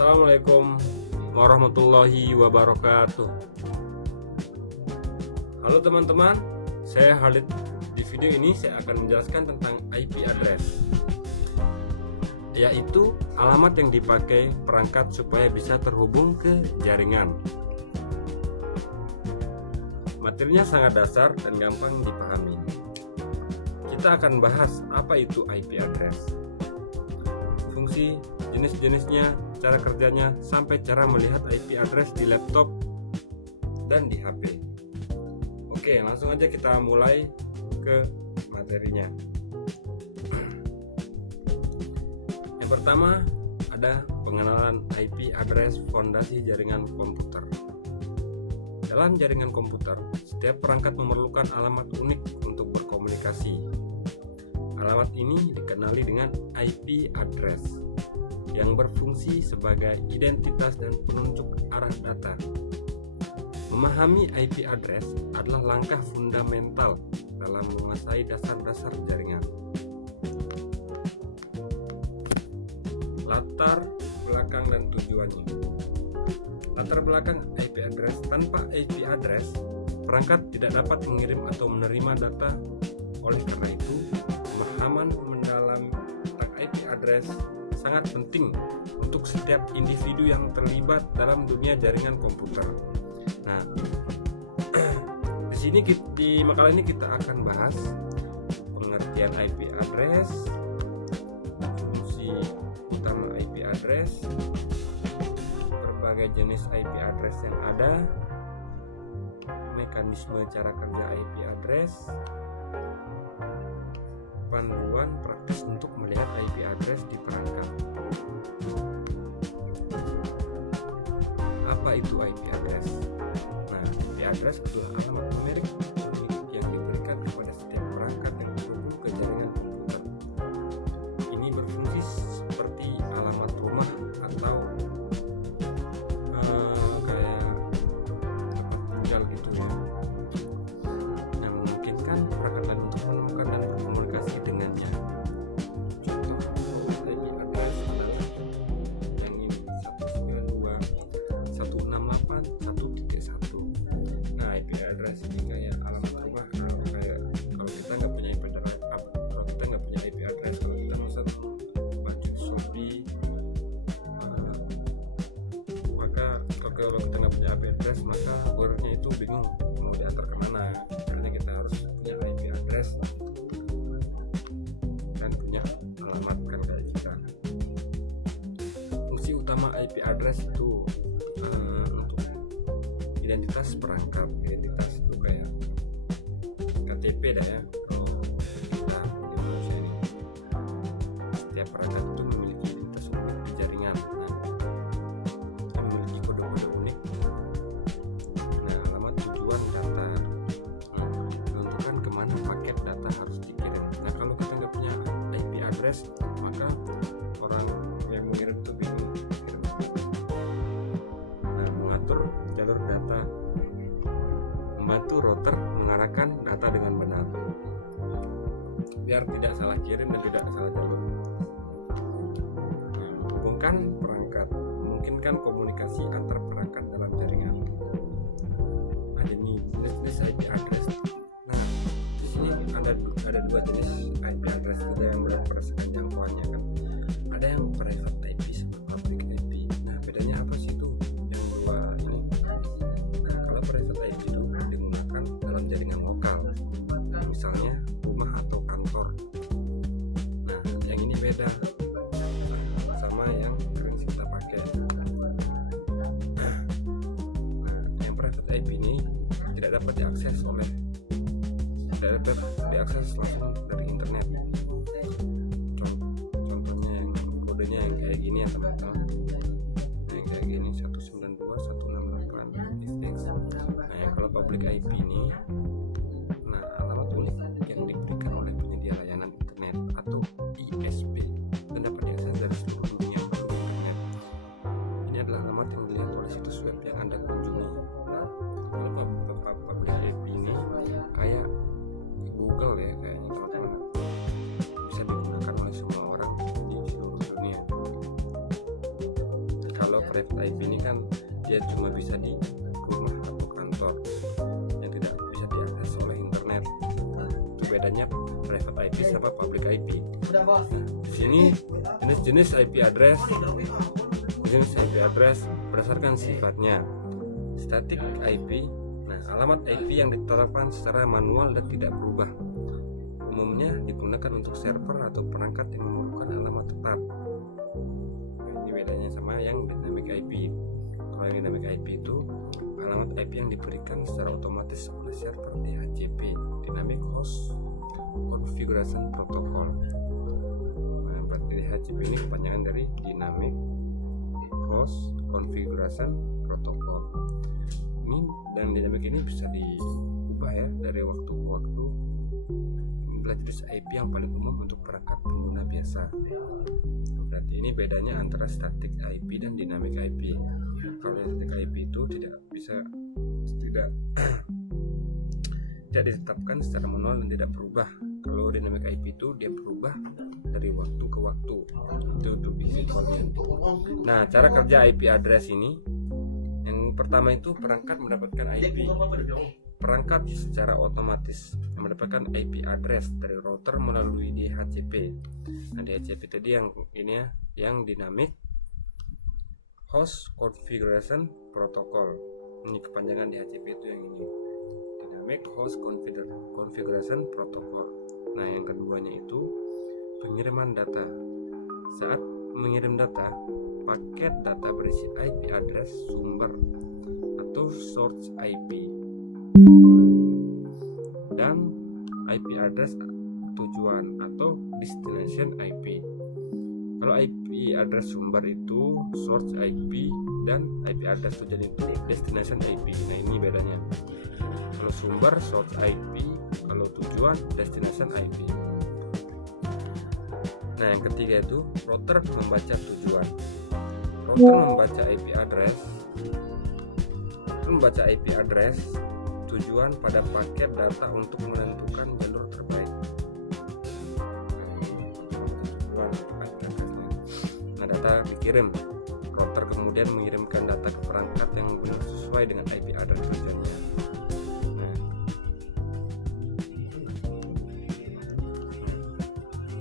Assalamualaikum warahmatullahi wabarakatuh. Halo teman-teman, saya Khalid. Di video ini saya akan menjelaskan tentang IP address, yaitu alamat yang dipakai perangkat supaya bisa terhubung ke jaringan. Materinya sangat dasar dan gampang dipahami. Kita akan bahas apa itu IP address, fungsi, jenis-jenisnya, cara kerjanya, sampai cara melihat IP address di laptop dan di HP. Oke, langsung aja kita mulai ke materinya. Yang pertama ada pengenalan IP address fondasi jaringan komputer. Dalam jaringan komputer, setiap perangkat memerlukan alamat unik untuk berkomunikasi. Alamat ini dikenali dengan IP address yang berfungsi sebagai identitas dan penunjuk arah data. Memahami IP address adalah langkah fundamental dalam menguasai dasar-dasar jaringan. Latar belakang dan tujuannya. Latar belakang IP address: tanpa IP address, perangkat tidak dapat mengirim atau menerima data. Oleh karena itu, pemahaman mendalam tentang IP address sangat penting untuk setiap individu yang terlibat dalam dunia jaringan komputer. Nah, di makalah ini kita akan bahas pengertian IP address, fungsi utama IP address, berbagai jenis IP address yang ada, mekanisme cara kerja IP address, panduan praktis untuk melihat IP address di perangkat. Apa itu IP address? Nah, IP address adalah alamat numerik unik yang diberikan kepada setiap perangkat yang terhubung ke jaringan komputer. Ini berfungsi seperti alamat rumah atau kayak tempat tinggal gitu ya, yang memungkinkan perangkat lain untuk menemukan dan berkomunikasi dengannya. Contoh IP address adalah yang ini 192.168.1.1. Nah, IP address ini kayak alamat rumah. Kayak kalau kita nggak punya IP address, kalau kita nggak punya IP address, kalau kita masa baju di Shopee, maka kalau kita nggak punya IP address, maka ordernya itu bingung mau diantar kemana. Karena kita harus punya IP address dan punya alamat kan kayak kita. Fungsi utama IP address itu untuk identitas perangkat. Identitas itu kayak KTP dah ya. Kalau kita di Indonesia ini, setiap perangkat itu memiliki identitas unik di jaringan. Nah, kita memiliki kode-kode unik. Nah, alamat tujuan data menentukan kemana paket data harus dikirim. Nah, kalau kita nggak punya IP address, maka orang yang mengirim itu bingung kirim. Nah, mengatur jalur data, membantu router mengarahkan data dengan benar biar tidak salah kirim dan tidak salah jalur. Menghubungkan perangkat, memungkinkan komunikasi antar perangkat dalam jaringan. Nah, ini jenis IP address. Nah, di sini ada dua jenis IP address. Ada yang berdasarkan jangkauannya kan. Ada yang private IP sama public IP. Nah, bedanya apa sih itu yang dua ini? Nah, kalau private IP itu digunakan dalam jaringan lokal, misalnya rumah atau kantor. Nah, yang ini beda sama yang sering kita pakai. Nah, yang private IP ini tidak dapat diakses langsung dari internet. Contohnya yang kodenya yang kayak gini ya teman-teman. Yang kayak gini 192.168.x. Nah, yang kalau public IP ini, nah, alamat unik yang diberikan oleh penyedia layanan internet atau ISP dan dapat diakses dari seluruh dunia melalui internet. Ini adalah alamat yang dilihat oleh situs web yang Anda kunjungi. Nah, kalau public IP ini kayak Google ya, kayaknya teman-teman, bisa digunakan oleh semua orang di seluruh dunia. Kalau private IP ini kan dia cuma bisa di rumah atau kantor yang tidak bisa diakses oleh internet. Itu bedanya private IP sama public IP. Di sini jenis IP address berdasarkan sifatnya. Static IP, nah alamat IP yang ditetapkan secara manual dan tidak berubah. Umumnya digunakan untuk server atau perangkat yang memerlukan alamat tetap. Nah, ini bedanya sama yang dynamic IP. Kalau yang dynamic IP itu alamat IP yang diberikan secara otomatis oleh server DHCP, Dynamic Host Configuration Protocol. Nah, DHCP ini kepanjangan dari Dynamic Host Configuration Protocol. Ini dan dynamic ini bisa diubah ya dari waktu ke waktu. Inilah jenis IP yang paling umum untuk perangkat pengguna biasa. Berarti ini bedanya antara static IP dan dynamic IP. Kalau yang static IP itu tidak ditetapkan secara manual dan tidak berubah. Kalau dynamic IP itu dia berubah dari waktu ke waktu. Itu simpelnya. Nah, cara kerja IP address ini, yang pertama itu perangkat mendapatkan IP. Perangkat secara otomatis mendapatkan IP address dari router melalui DHCP. Nah, DHCP tadi yang ini ya, yang Dynamic Host Configuration Protocol. Ini kepanjangan DHCP itu yang ini. Dynamic Host Configuration Protocol. Nah, yang keduanya itu pengiriman data. Saat mengirim data, paket data berisi IP address sumber atau source IP dan IP address tujuan atau destination IP. Kalau IP address sumber itu source IP dan IP address tujuan itu destination IP. Nah, ini bedanya. Kalau sumber source IP, kalau tujuan destination IP. Nah, yang ketiga itu router membaca tujuan. Router membaca IP address tujuan pada paket data untuk menentukan jalur terbaik. Nah, data dikirim. Router kemudian mengirimkan data ke perangkat yang benar sesuai dengan IP address tujuannya. Nah,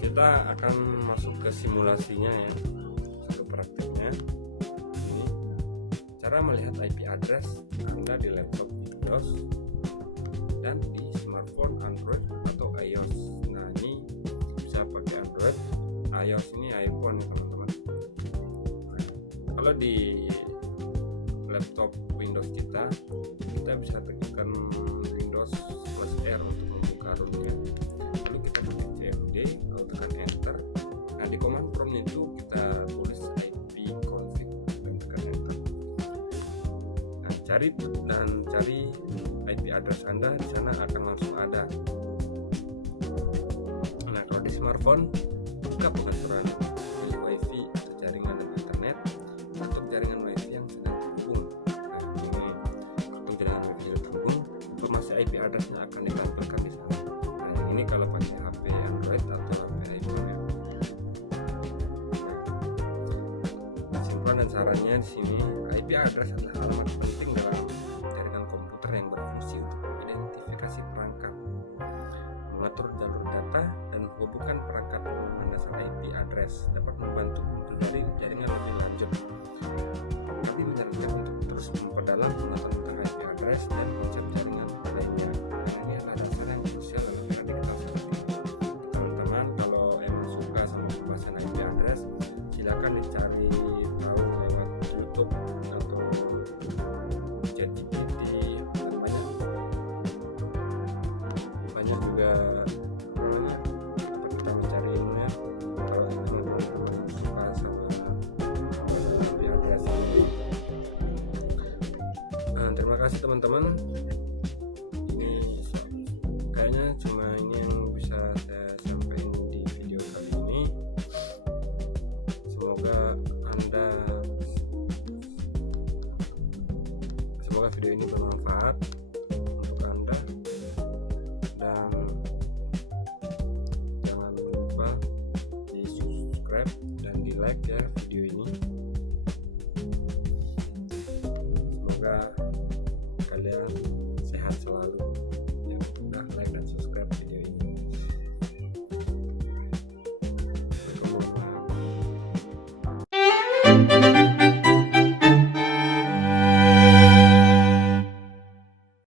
kita akan masuk ke simulasinya ya, satu prakteknya. Ini cara melihat IP address Anda di laptop Windows dan di smartphone Android atau iOS. Nah, ini bisa pakai Android, iOS ini iPhone teman-teman. Nah, kalau di laptop Windows kita bisa tekan Windows +R untuk membuka rootnya. Lalu kita pakai CMD, lalu tekan Enter. Nah, di command prompt itu kita tulis IP config dan tekan Enter. Nah, cari IP address Anda, di sana akan langsung ada. Nah, kalau di smartphone buka pengaturan pilih WiFi atau jaringan dan internet untuk jaringan WiFi yang sedang terhubung. Nah, ini untuk jaringan WiFi yang terhubung, informasi IP addressnya akan ditampilkan di sana. Nah, ini kalau pakai HP Android atau HP iPhone ya. Nah, kesimpulan dan sarannya di sini, IP address adalah alamat penting dalam jaringan komputer yang berfungsi untuk identifikasi perangkat, mengatur jalur data, dan menghubungkan perangkat. Landasan IP address dapat membantu mempelajari jaringan lebih lanjut. Kami menyarankan untuk terus memperdalam pengetahuan tentang IP address dan konsep jaringan lainnya. Dan ini adalah dasar yang krusial dalam era digital seperti ini. Teman-teman, kalau emang suka sama pembahasan IP address, silakan dicari tahu lewat YouTube atau ChatGPT. Banyak juga kita mencari ilmunya. Kalau teman-teman suka sama IP address ini. Nah, terima kasih teman-teman. Ini kayaknya cuma ini yang bisa saya sampaikan di video kali ini. Semoga video ini bermanfaat.